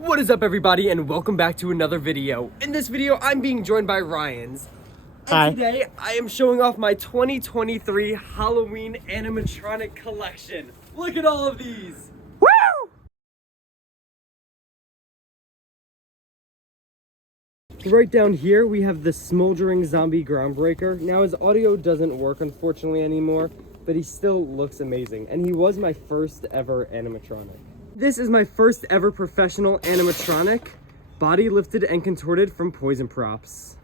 What is up, everybody, and welcome back to another video. In this video, I'm being joined by Ryanz. Hi. Today, I am showing off my 2023 Halloween Animatronic Collection. Look at all of these. Woo! Right down here, we have the smoldering zombie groundbreaker. Now, his audio doesn't work, unfortunately, anymore, but he still looks amazing. And he was my first ever animatronic. This is my first ever professional animatronic, body lifted and contorted from Poison Props.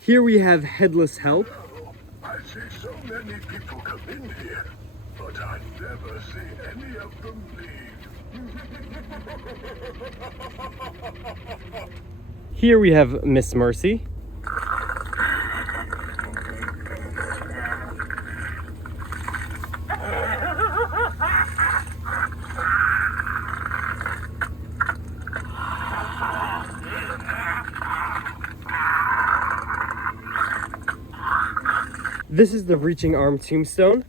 Here we have Headless Help. I see so many people come in here, but I never see any of them leave. Here we have Miss Mercy. This is the Reaching Arm Tombstone.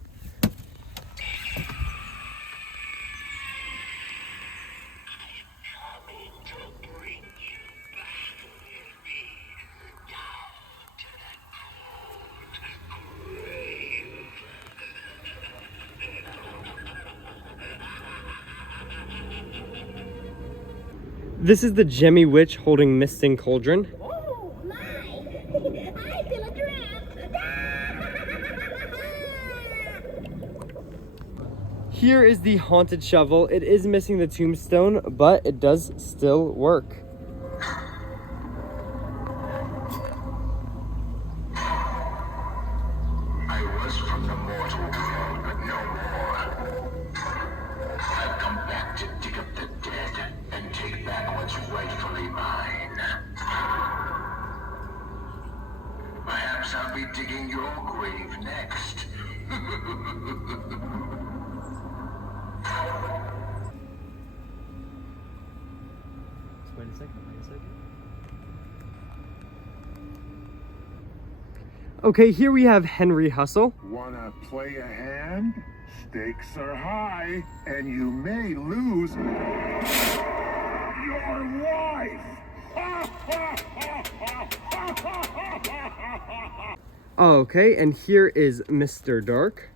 This is the Gemmy Witch holding Misting Cauldron. Oh my! I feel a trap! Here is the Haunted Shovel. It is missing the tombstone, but it does still work. I was from the mortal world, but no more. I've come back to dig up the dead and take back what's rightfully mine. Perhaps I'll be digging your grave next. Wait a second. Okay, here we have Henry Hustle. Wanna play a hand? Stakes are high, and you may lose your wife! Okay, and here is Mr. Dark.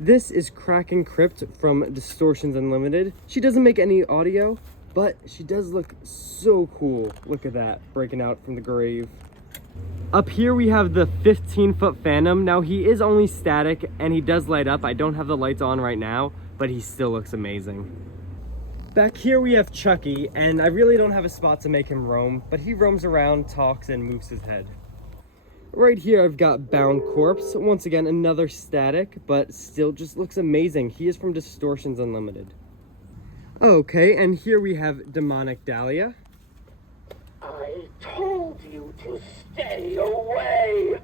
This is Kraken Crypt from Distortions Unlimited. She doesn't make any audio, but she does look so cool. Look at that, breaking out from the grave. Up here we have the 15-foot Phantom. Now he is only static and he does light up. I don't have the lights on right now, but he still looks amazing. Back here we have Chucky, and I really don't have a spot to make him roam, but he roams around, talks, and moves his head. Right here I've got Bound Corpse. Once again, another static, but still just looks amazing. He is from Distortions Unlimited. Okay, and here we have Demonic Dahlia. I told you to stay away!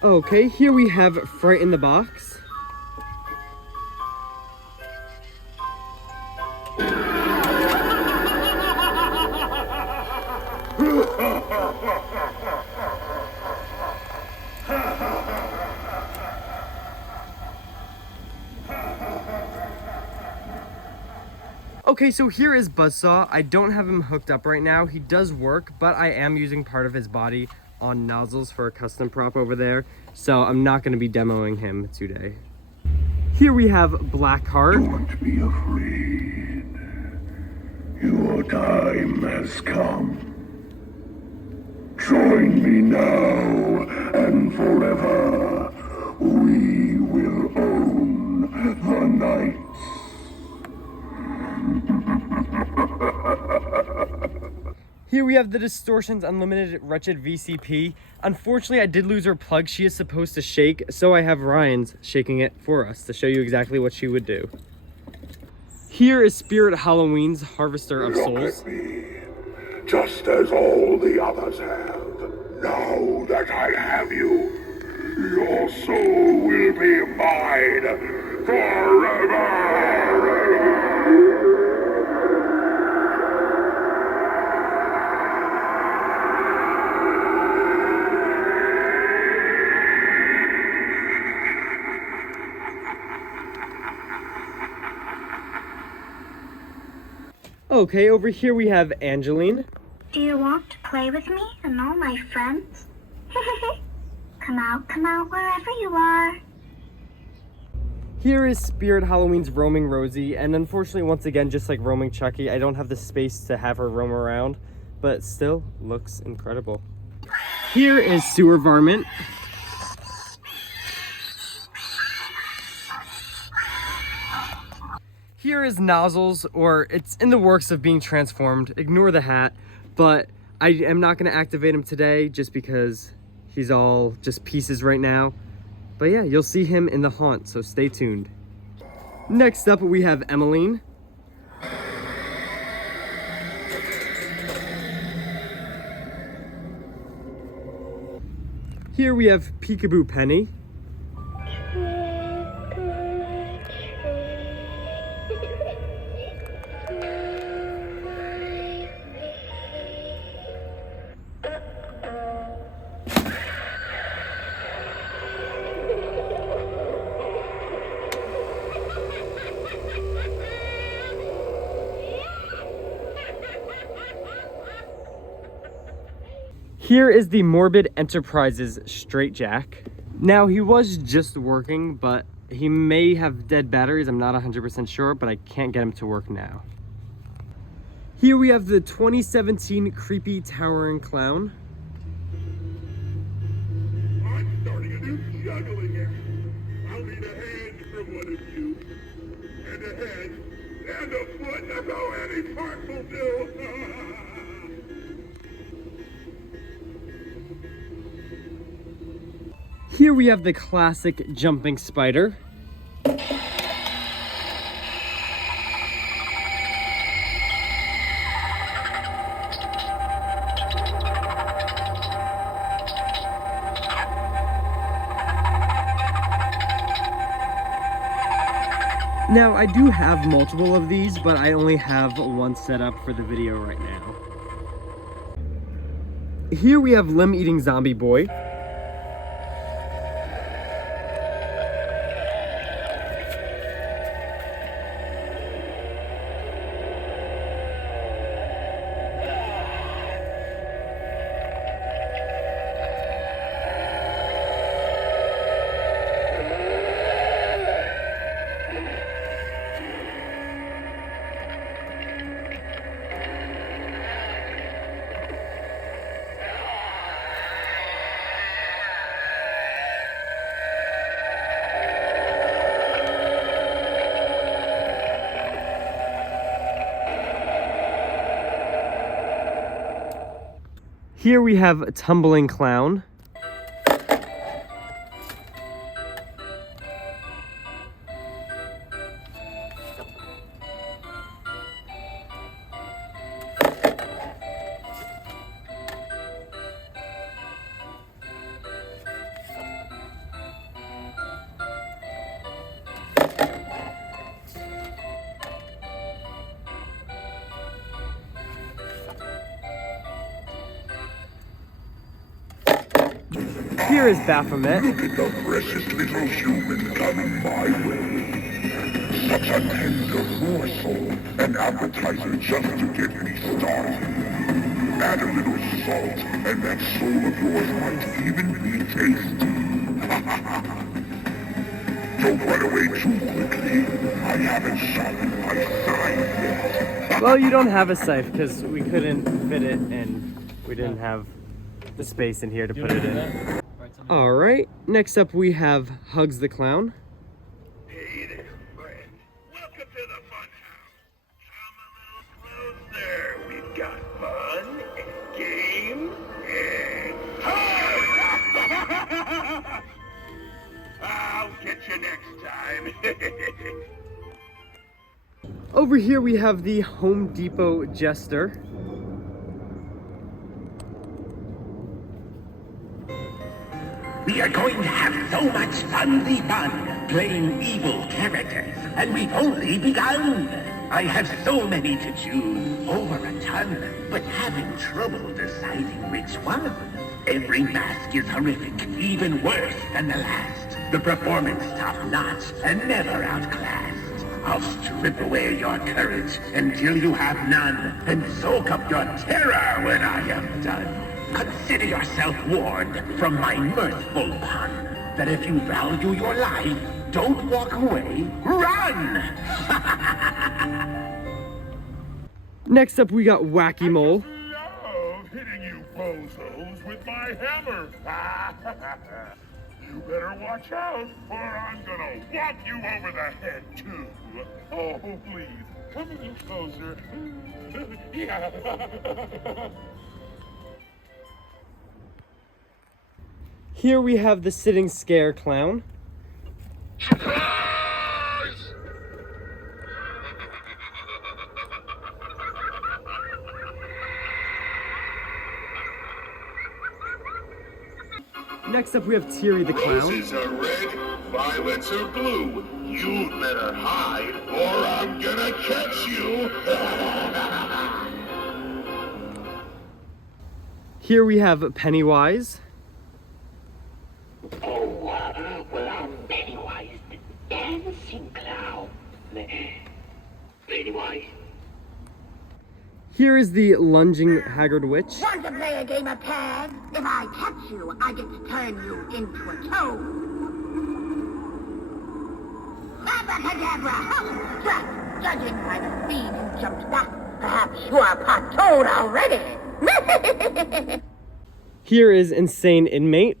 Okay, here we have Fright in the Box. Okay, so here is Buzzsaw. I don't have him hooked up right now. He does work, but I am using part of his body on nozzles for a custom prop over there, so I'm not going to be demoing him today. Here we have Blackheart. Don't be afraid. Your time has come. Join me now and forever. We will own the nights. Here we have the Distortions Unlimited Wretched VCP. Unfortunately, I did lose her plug. She is supposed to shake, so I have Ryanz shaking it for us to show you exactly what she would do. Here is Spirit Halloween's Harvester of Souls. Just as all the others have. Now that I have you, your soul will be mine forever. Okay, over here we have Angeline. Do you want to play with me and all my friends? Come out wherever you are. Here is Spirit Halloween's Roaming Rosie, and unfortunately, once again, just like Roaming Chucky, I don't have the space to have her roam around, but still looks incredible. Here is Sewer Varmint. Here is Nozzles, or it's in the works of being transformed. Ignore the hat, but I am not going to activate him today just because he's all just pieces right now. But yeah, you'll see him in the haunt, so stay tuned. Next up, we have Emmeline. Here we have Peekaboo Penny. Here is the Morbid Enterprises Straight Jack. Now, he was just working, but he may have dead batteries. I'm not 100% sure, but I can't get him to work now. Here we have the 2017 Creepy Towering Clown. I'm starting a new juggling act. I'll need a hand from one of you. And a head. And a foot. Oh, any part will do. Here we have the classic Jumping Spider. Now, I do have multiple of these, but I only have one set up for the video right now. Here we have Limb Eating Zombie Boy. Here we have a Tumbling Clown. Here is Baphomet. Look at the precious little human coming my way. Such a tender morsel, an appetizer just to get me started. Add a little salt, and that soul of yours might even be tasty. Don't run away too quickly. I haven't sharpened my scythe yet. Well, you don't have a scythe because we couldn't fit it and we didn't have the space in here to put it in. All right, next up we have Hugs the Clown. Hey there, friend. Welcome to the fun house. Come a little closer. We've got fun and games and hugs. I'll get you next time. Over here we have the Home Depot Jester. We are going to have so much fun playing evil characters, and we've only begun. I have so many to choose, over a ton, but having trouble deciding which one. Every mask is horrific, even worse than the last. The performance top-notch and never outclassed. I'll strip away your courage until you have none, and soak up your terror when I am done. Consider yourself warned from my mirthful pun, that if you value your life, don't walk away, run! Next up we got Wacky Mole. I love hitting you bozos with my hammer. You better watch out, or I'm gonna whop you over the head, too. Oh, please, come a little closer. Yeah. Here we have the Sitting Scare Clown. Surprise! Next up we have Teary the Clown. Roses are red, violets are blue. You better hide, or I'm gonna catch you. Here we have Pennywise. Oh, well, I'm Pennywise, the dancing clown. Pennywise. Here is the Lunging Haggard Witch. Want to play a game of tag? If I catch you, I get to turn you into a toad. Abracadabra! Judging by the speed you jumped back, perhaps you are part toad already. Here is Insane Inmate.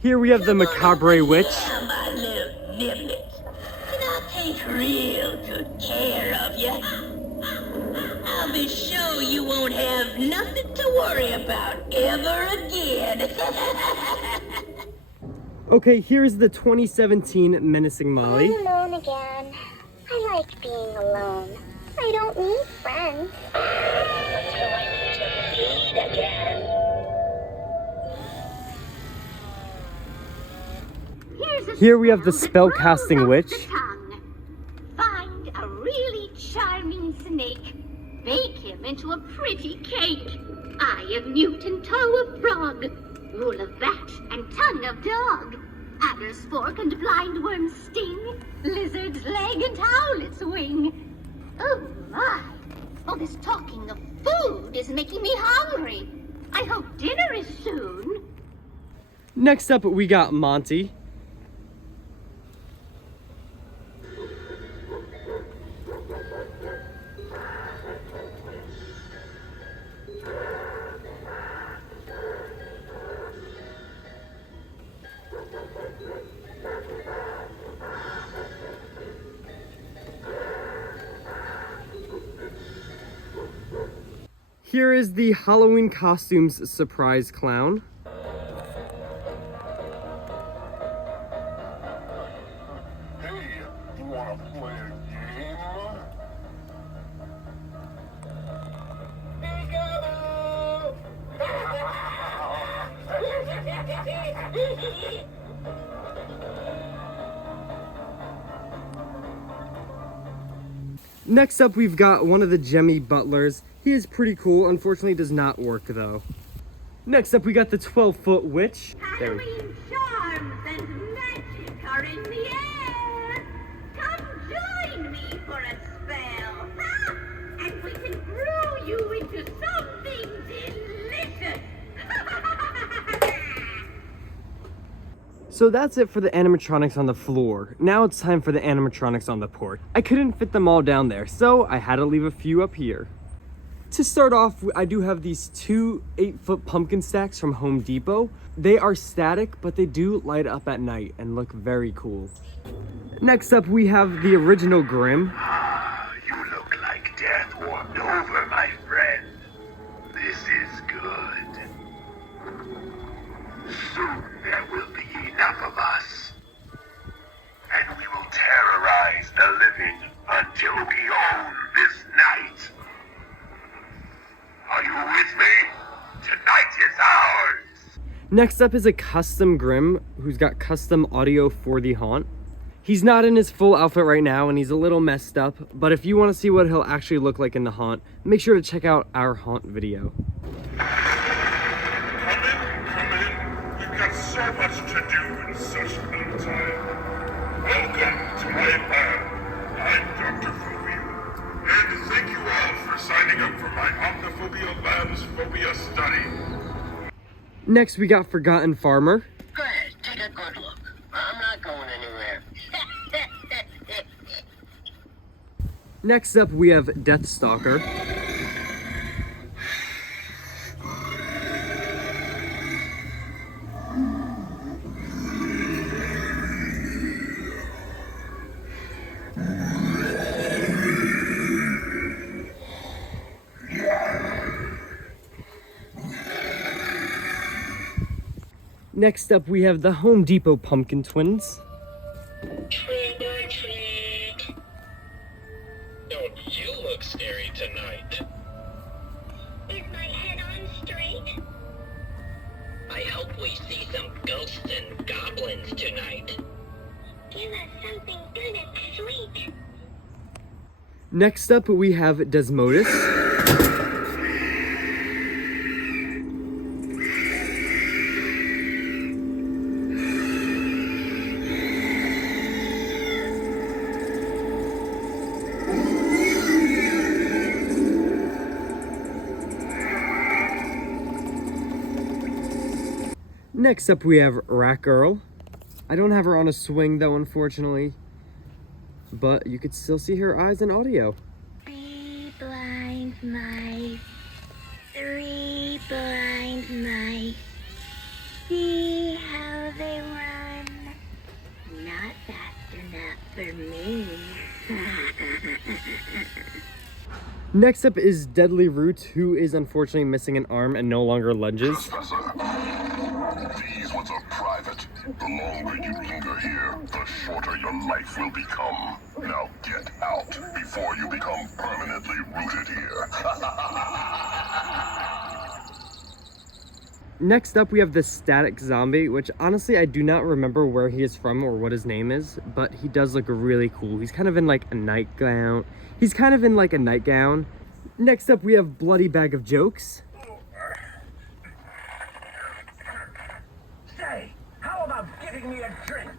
Here we have the Macabre Witch. My little niblets, and I'll take real good care of you. I'll be sure you won't have nothing to worry about ever again. Okay, here's the 2017 Menacing Molly. I'm alone again. I like being alone. I don't need friends. Until I meet you again. Here we have the Spellcasting Witch. Find a really charming snake. Bake him into a pretty cake. Eye of newt and toe of frog. Wool of bat and tongue of dog. Adder's fork and blind worm's sting. Lizard's leg and owlet's wing. Oh my! All this talking of food is making me hungry. I hope dinner is soon. Next up, we got Monty. Here is the Halloween Costumes Surprise Clown. Hey, you wanna play a game? Next up, we've got one of the Jemmy Butlers. He is pretty cool. Unfortunately, does not work though. Next up, we got the 12-foot witch. There we go. Halloween charms and magic are in the air. Come join me for a spell. Ha! And we can brew you into something delicious. So that's it for the animatronics on the floor. Now it's time for the animatronics on the porch. I couldn't fit them all down there, so I had to leave a few up here. To start off, I do have these two 8-foot pumpkin stacks from Home Depot. They are static, but they do light up at night and look very cool. Next up, we have the original Grimm. You look like death warmed over, my friend. This is good. Soon there will be enough of us. And we will terrorize the living until we own this night. Are you with me? Tonight is ours! Next up is a custom Grimm who's got custom audio for the haunt. He's not in his full outfit right now and he's a little messed up, but if you want to see what he'll actually look like in the haunt, make sure to check out our haunt video. Come in. We've got so much to do in such little time. Welcome to my lab. I'm Dr. Phobia. And thank you all for signing up for my Omniphobia Lab's Phobia study. Next, we got Forgotten Farmer. Go ahead, take a good look. I'm not going anywhere. Next up, we have Deathstalker. Next up, we have the Home Depot Pumpkin Twins. Trick or treat. Don't you look scary tonight? Is my head on straight? I hope we see some ghosts and goblins tonight. Give us something good and sweet. Next up, we have Desmodus. Next up, we have Rat Girl. I don't have her on a swing though, unfortunately, but you could still see her eyes and audio. 3 blind mice, 3 blind mice. See how they run. Not fast enough for me. Next up is Deadly Roots, who is unfortunately missing an arm and no longer lunges. These ones are private. The longer you linger here, the shorter your life will become. Now get out before you become permanently rooted here. Next up, we have the Static Zombie, which honestly I do not remember where he is from or what his name is, but he does look really cool. He's kind of in like a nightgown. Next up, we have Bloody Bag of Jokes. Say, how about giving me a drink?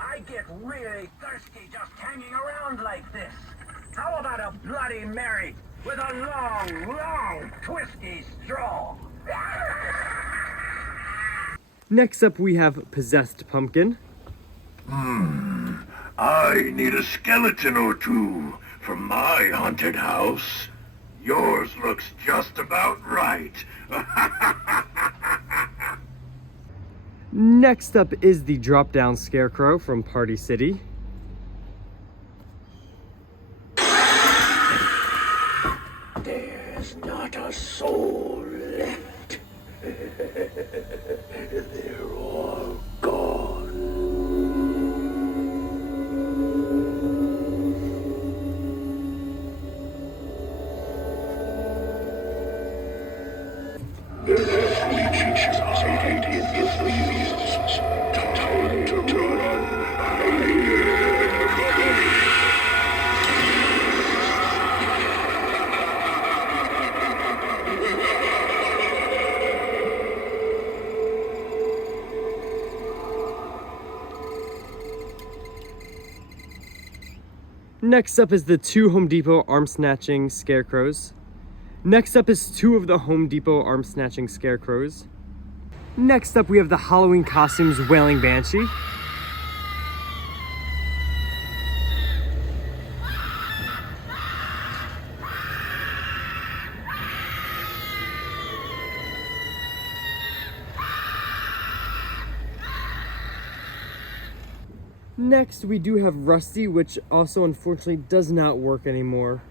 I get really thirsty just hanging around like this. How about a Bloody Mary with a long, long, twisty straw? Next up, we have Possessed Pumpkin. I need a skeleton or two for my haunted house. Yours looks just about right. Next up is the Drop-Down Scarecrow from Party City. There's not a soul left. They're all gone. Next up is the 2 Home Depot arm snatching scarecrows. Next up is 2 of the Home Depot arm snatching scarecrows. Next up we have the Halloween costumes Wailing Banshee. Next, we do have Rusty, which also unfortunately does not work anymore.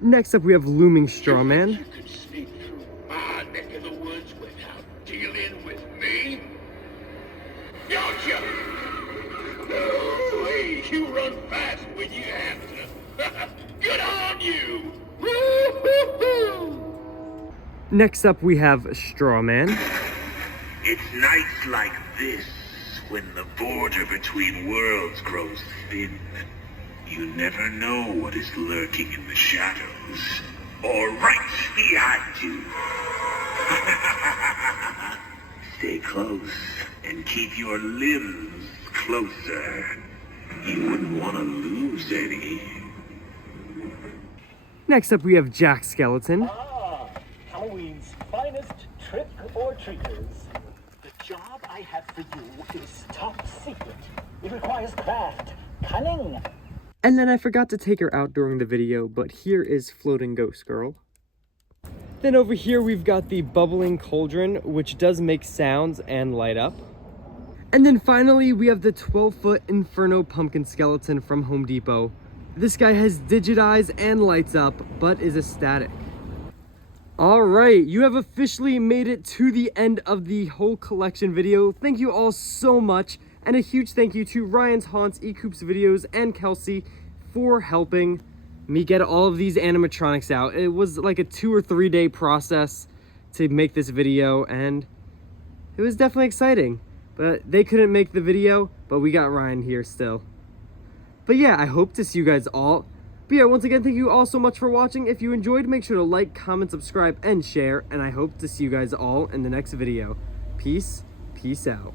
Next up, we have Looming Strawman. You could sneak through my neck of the woods without dealing with me? Don't you? Ooh-wee, you run fast when you have to. Good on you! Woo-hoo-hoo! Next up, we have Strawman. It's nights like this when the border between worlds grows thin. You never know what is lurking in the shadows, or right behind you. Stay close and keep your limbs closer. You wouldn't want to lose any. Next up, we have Jack Skeleton. Ah, Halloween's finest trick-or-treaters. The job I have for you is top secret. It requires craft, cunning. And then I forgot to take her out during the video, but here is Floating Ghost Girl. Then over here we've got the Bubbling Cauldron, which does make sounds and light up. And then finally we have the 12-foot Inferno Pumpkin Skeleton from Home Depot. This guy has digit eyes and lights up, but is a static. Alright, you have officially made it to the end of the whole collection video. Thank you all so much, and a huge thank you to Ryanz, Haunts, Ecoops videos, and Kelsey for helping me get all of these animatronics out. It was like a 2 or 3 day process to make this video, and it was definitely exciting. But they couldn't make the video, but we got Ryan here still. But yeah, I hope to see you guys all. But yeah, once again, thank you all so much for watching. If you enjoyed, make sure to like, comment, subscribe, and share. And I hope to see you guys all in the next video. Peace out.